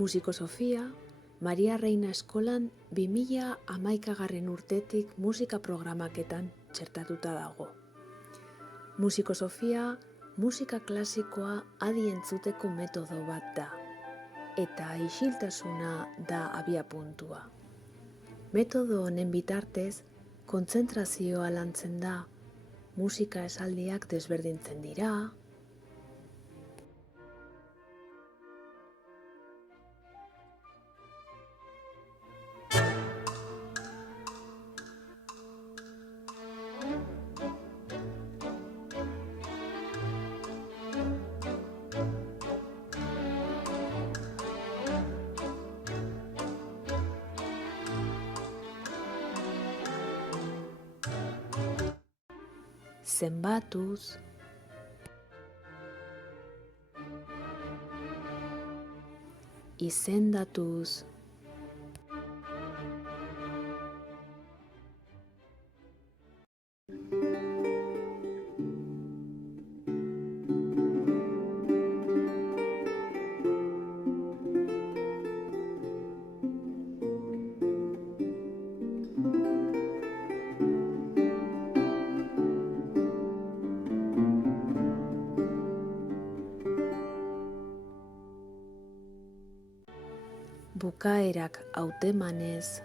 Musiko Sofia, Maria Reina Eskolan 2011 urtetik musika programaketan txertatuta dago. Musiko Sofia, musika klasikoa adi entzuteko metodo bat da, eta isiltasuna da abiapuntua. Metodo honen bitartez, kontzentrazioa lantzen da, musika esaldiak desberdintzen dira, zenbatuz, izendatuz, bukaerak hautemanez,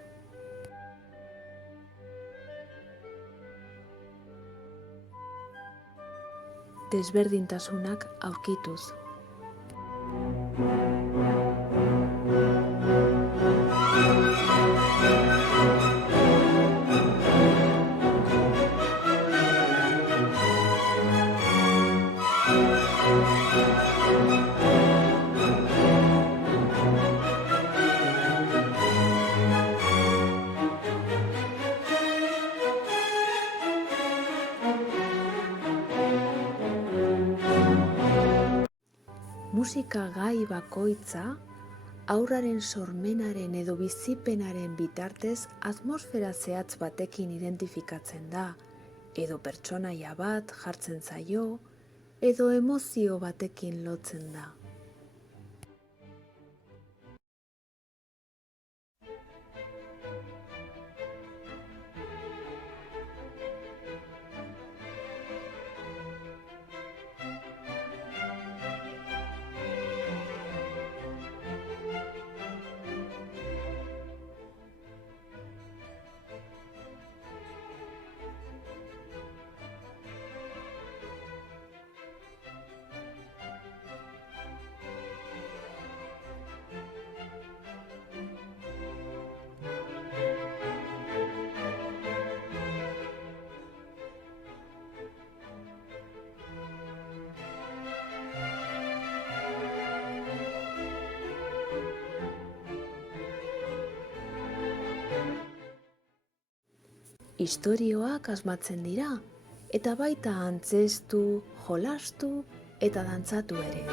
desberdintasunak aurkituz. Musika gai bakoitza, haurraren sormenaren edo bizipenaren bitartez atmosfera zehatz batekin identifikatzen da, edo pertsonaia bat jartzen zaio, edo emozio batekin lotzen da. Istorioak asmatzen dira, eta baita antzestu, jolastu eta dantzatu ere.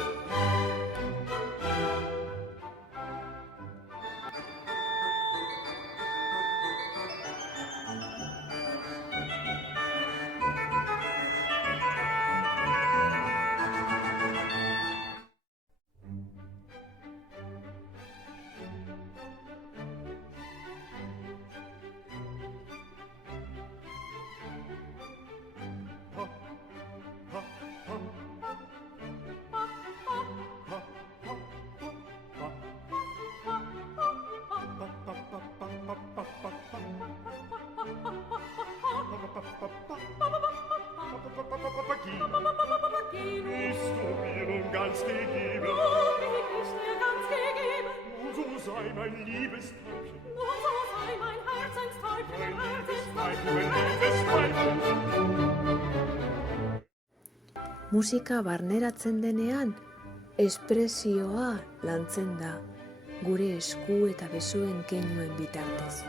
Bist du mir nun ganz gegeben? Nun bin ich dir ganz gegeben. Nun so sei mein Liebestäubchen. Nun so sei mein Herzenstäubchen, Musika barneratzen denean, espresioa lantzen da, gure esku eta besoen keinuen bitartez.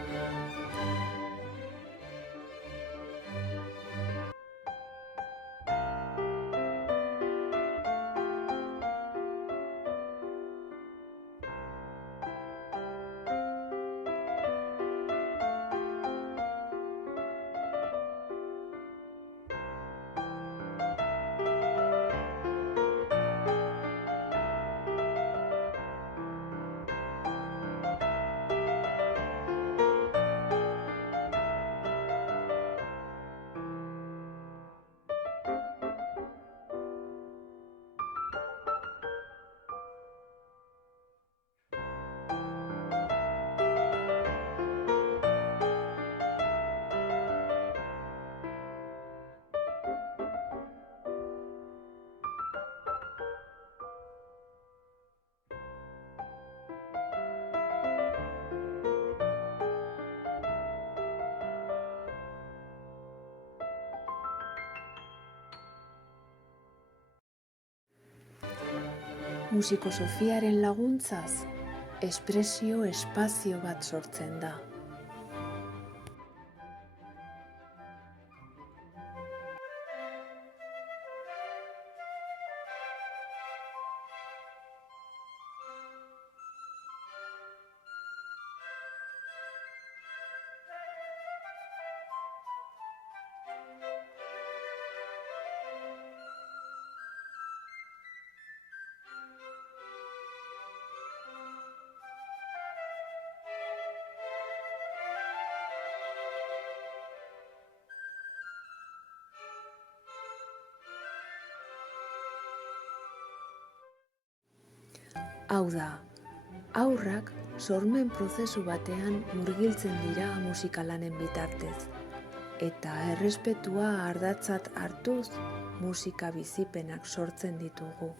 Musikosofiaren laguntzaz, espresio espazio bat sortzen da. Hau da, haurrak sormen prozesu batean murgiltzen dira musikalanen bitartez, eta errespetua ardatzat hartuz musika bizipenak sortzen ditugu.